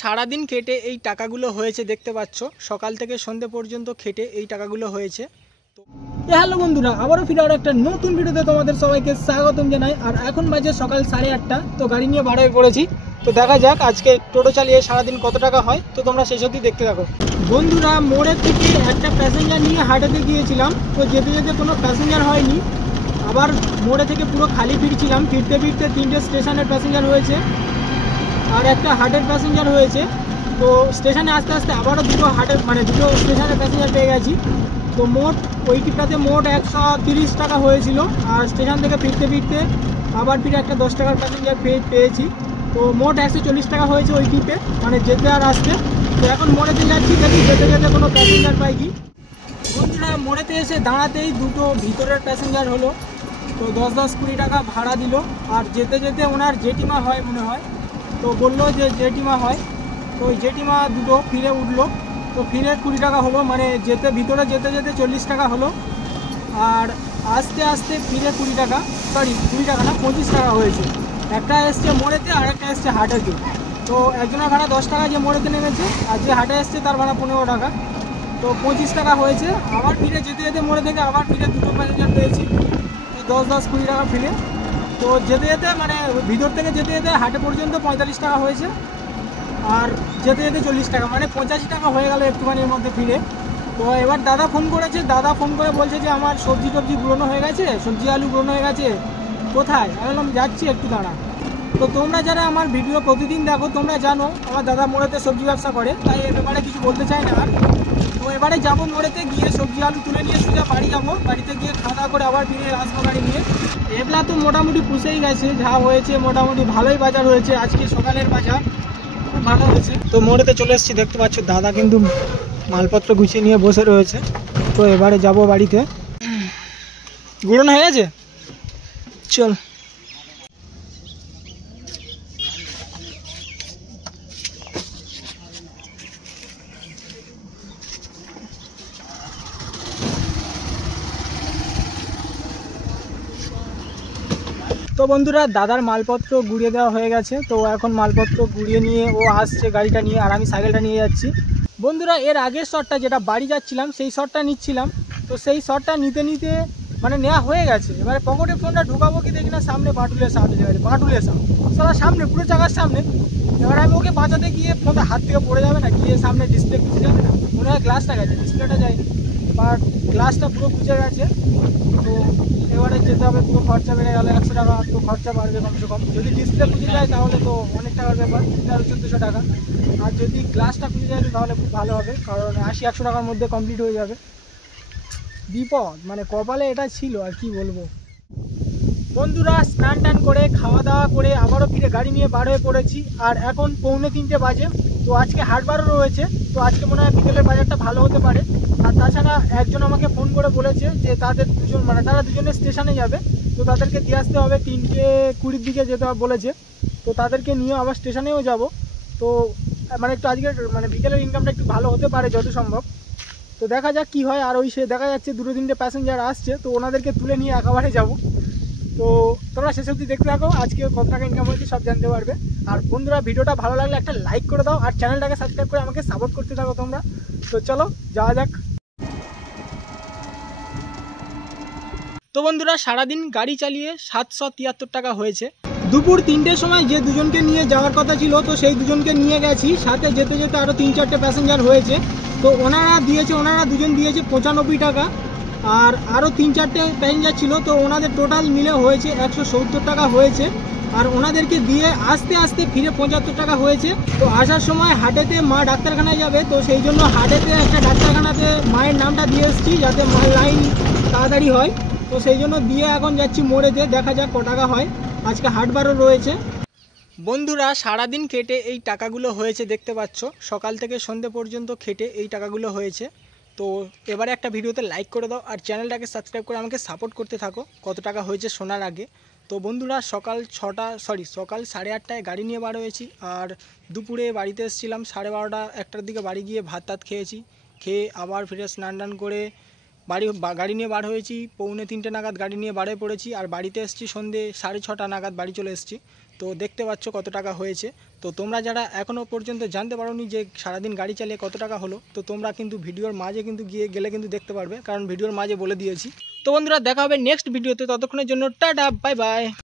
সারাদিন খেটে এই টাকাগুলো হয়েছে দেখতে পাচ্ছ, সকাল থেকে সন্ধে পর্যন্ত খেটে এই টাকাগুলো হয়েছে। তো হ্যালো বন্ধুরা, আবারও ফিরে আরও একটা নতুন ভিডিওতে তোমাদের সবাইকে স্বাগতম জানাই। আর এখন বাজে সকাল 8:30। তো গাড়ি নিয়ে বার হয়ে পড়েছি। তো দেখা যাক আজকে টোটো চালিয়ে সারাদিন কত টাকা হয়। তো তোমরা শেষ অবধি দেখতে থাকো। বন্ধুরা, মোড়ের থেকে একটা প্যাসেঞ্জার নিয়ে হাটেতে গিয়েছিলাম। তো যেতে যেতে কোনো প্যাসেঞ্জার হয়নি, আবার মোড়ে থেকে পুরো খালি ফিরছিলাম। ফিরতে ফিরতে 3টে স্টেশনের প্যাসেঞ্জার হয়েছে আর একটা হাটের প্যাসেঞ্জার হয়েছে। তো স্টেশনে আস্তে আস্তে আবারও দুটো স্টেশনের প্যাসেঞ্জার পেয়ে গেছি। তো মোট ওই টিপটাতে মোট 130 টাকা হয়েছিল। আর স্টেশন থেকে ফিরতে ফিরতে আবার ফিরে একটা 10 টাকার প্যাসেঞ্জার পেয়েছি। তো মোট 140 টাকা হয়েছে ওই টিপে, মানে যেতে আর আসতে। তো এখন মোড়েতে যাচ্ছি, দেখি যেতে যেতে কোনো প্যাসেঞ্জার পাই কি। বন্ধুরা, মোড়েতে এসে দাঁড়াতেই দুটো ভিতরের প্যাসেঞ্জার হলো। তো 10-20 টাকা ভাড়া দিল। আর যেতে যেতে ওনার জেঠিমা হয় মনে হয়, তো বললো যে জেঠিমা হয়। তো ওই জেঠিমা দুটো ফিরে উঠলো। তো ফিরে 20 টাকা হলো, মানে ভিতরে যেতে যেতে 40 টাকা হলো। আর আস্তে আস্তে ফিরে 20 টাকা, 20 টাকা না 25 টাকা হয়েছে। একটা এসছে মোড়েতে আর একটা এসছে হাটেতে। তো একজনের ভাড়া 10 টাকা যে মোড়েতে নেমেছে, আর যে হাটে এসছে তার ভাড়া 15 টাকা। তো 25 টাকা হয়েছে। আবার ফিরে যেতে যেতে মোড়ে থেকে আবার ফিরে দুটো প্যাসেঞ্জার পেয়েছি। 10-20 টাকা ফিরে। তো যেতে যেতে মানে ভিতর থেকে যেতে যেতে হাটে পর্যন্ত 45 টাকা হয়েছে। আর যেতে যেতে 40 টাকা, মানে 85 টাকা হয়ে গেল একটুখানির মধ্যে ফিরে। তো এবার দাদা ফোন করেছে, দাদা ফোন করে বলছে যে আমার সবজি পুরনো হয়ে গেছে, সবজি আলু পুরনো হয়ে গেছে, কোথায়? আমি বললাম যাচ্ছি, একটু দাঁড়া। তো তোমরা যারা আমার ভিডিও প্রতিদিন দেখো তোমরা জানো আমার দাদা মোড়েতে সবজি ব্যবসা করে, তাই এ ব্যাপারে কিছু বলতে চাই না আর। তো এবারে যাবো মোড়েতে গিয়ে সবজি আলু তুলে নিয়ে সোজা বাড়ি যাবো। বাড়িতে গিয়ে খাওয়া দাওয়া করে আবার ফিরে আসবো গাড়ি নিয়ে। এবলা তো মোটামুটি পুষেই গেছে, যা হয়েছে মোটামুটি ভালোই বাজার হয়েছে। আজকে সকালের বাজার খুব ভালো হয়েছে। তো মোড়েতে চলে এসেছি, দেখতে পাচ্ছ দাদা কিন্তু মালপত্র গুছিয়ে নিয়ে বসে রয়েছে। তো এবারে যাব বাড়িতে। গুড়ন হয়ে গেছে, চল। তো বন্ধুরা, দাদার মালপত্র গুড়িয়ে দেওয়া হয়ে গেছে। তো এখন মালপত্র গুড়িয়ে নিয়ে ও আসছে গাড়িটা নিয়ে, আর আমি সাইকেলটা নিয়ে যাচ্ছি। বন্ধুরা, এর আগের শটটা যেটা বাড়ি যাচ্ছিলাম সেই শটটা নিচ্ছিলাম। তো সেই শটটা নিতে নিতে মানে নেওয়া হয়ে গেছে। এবারে পকেটে ফোনটা ঢোকাবো কি দেখি না সামনে বাটুলের সাথে যাবে, বাটুলের সামনে সারা সামনে পুরো চাকার সামনে। এবার আমি ওকে বাঁচাতে গিয়ে ফোনটা হাত থেকে পড়ে যাবে না, গিয়ে সামনে ডিসপ্লে খুঁজে যাবে না, মনে হয় গ্লাসটা গেছে, ডিসপ্লেটা যায়, বাট গ্লাসটা পুরো খুঁজে গেছে। তো এবারে যেতে হবে, পুরো খরচা বেড়ে গেল 100 টাকা। তো খরচা বাড়বে কমসে কম, যদি ডিসপ্লে খুঁজে যায় তাহলে তো অনেক টাকার ব্যাপার, 1300-1400 টাকা। আর যদি গ্লাসটা খুঁজে যায় তাহলে খুব ভালো হবে, কারণ 80-100 টাকার মধ্যে কমপ্লিট হয়ে যাবে। বিপদ, মানে কপালে এটা ছিল, আর কি বলবো। বন্ধুরা, স্নান টান করে খাওয়া দাওয়া করে আবারও ফিরে গাড়ি নিয়ে বার হয়ে পড়েছি। আর এখন 2:45 বাজে। তো আজকে হাটবারও রয়েছে, তো আজকে মনে হয় বিকেলের বাজারটা ভালো হতে পারে। আর তাছাড়া একজন আমাকে ফোন করে বলেছে যে তারা দুজনে স্টেশনে যাবে। তো তাদেরকে দিয়ে আসতে হবে, 3:20 দিকে যেতে হবে বলেছে। তো তাদেরকে নিয়ে আবার স্টেশনেও যাব। তো মানে একটু আজকে মানে বিকেলের ইনকামটা একটু ভালো হতে পারে যত সম্ভব। তো দেখা যাক কি হয়। আর ওই সে দেখা যাচ্ছে 2-3টে প্যাসেঞ্জার আসছে, তো ওনাদেরকে তুলে নিয়ে একেবারে যাব। তো তোমরা শেষ অবধি দেখতে থাকো, আজকে কত টাকা ইনকাম হয়েছে সব জানতে পারবে। আর বন্ধুরা, ভিডিওটা ভালো লাগলে একটা লাইক করে দাও, আর চ্যানেলটাকে সাবস্ক্রাইব করে আমাকে সাপোর্ট করতে থাকো তোমরা। তো চলো যাওয়া যাক। তো বন্ধুরা, সারাদিন গাড়ি চালিয়ে 773 টাকা হয়েছে। দুপুর 3টের সময় যে দুজনকে নিয়ে যাওয়ার কথা ছিল, তো সেই দুজনকে নিয়ে গেছি। সাথে যেতে যেতে আরও 3-4টে প্যাসেঞ্জার হয়েছে। তো ওনারা দুজন দিয়েছে 95 টাকা। আর আরও 3-4টে প্যাসেঞ্জার ছিল, তো ওনাদের টোটাল মিলে হয়েছে 170 টাকা হয়েছে। আর ওনাদেরকে দিয়ে আস্তে আস্তে ফিরে 75 টাকা হয়েছে। তো আসার সময় হাটেতে মা ডাক্তারখানায় যাবে, তো সেই জন্য হাটেতে একটা ডাক্তারখানাতে মায়ের নামটা দিয়ে এসেছি, যাতে মায়ের লাইন তাড়াতাড়ি হয়। তো সেই জন্য দিয়ে এখন যাচ্ছি মোড়েতে, দেখা যাক ক টাকা হয়। আজকে হাটবারও রয়েছে। বন্ধুরা, সারাদিন খেটে এই টাকাগুলো হয়েছে দেখতে পাচ্ছ, সকাল থেকে সন্ধে পর্যন্ত খেটে এই টাকাগুলো হয়েছে। তো এবারে একটা ভিডিওতে লাইক করে দাও, আর চ্যানেলটাকে সাবস্ক্রাইব করে আমাকে সাপোর্ট করতে থাকো কত টাকা হয়েছে শোনার আগে। তো বন্ধুরা, সকাল 8:30টায় গাড়ি নিয়ে বার হয়েছি। আর দুপুরে বাড়িতে এসেছিলাম 12:30-1টার দিকে, বাড়ি গিয়ে ভাত খেয়েছি। খেয়ে আবার ফিরে স্নান টান করে গাড়ি নিয়ে বার হয়েছি। 2:45 নাগাদ গাড়ি নিয়ে বার হয়ে পড়েছি। আর বাড়িতে এসেছি সন্ধে 6:30 নাগাদ বাড়ি চলে এসেছি। তো দেখতে পাচ্ছ কত টাকা হয়েছে। তো তোমরা যারা এখনও পর্যন্ত জানতে পারোনি যে সারাদিন গাড়ি চালিয়ে কত টাকা হলো, তো তোমরা কিন্তু ভিডিওর মাঝে কিন্তু গেলে কিন্তু দেখতে পারবে, কারণ ভিডিওর মাঝে বলে দিয়েছি। তো বন্ধুরা দেখা হবে নেক্সট ভিডিওতে, ততক্ষণের জন্য টাটা, বাই বাই।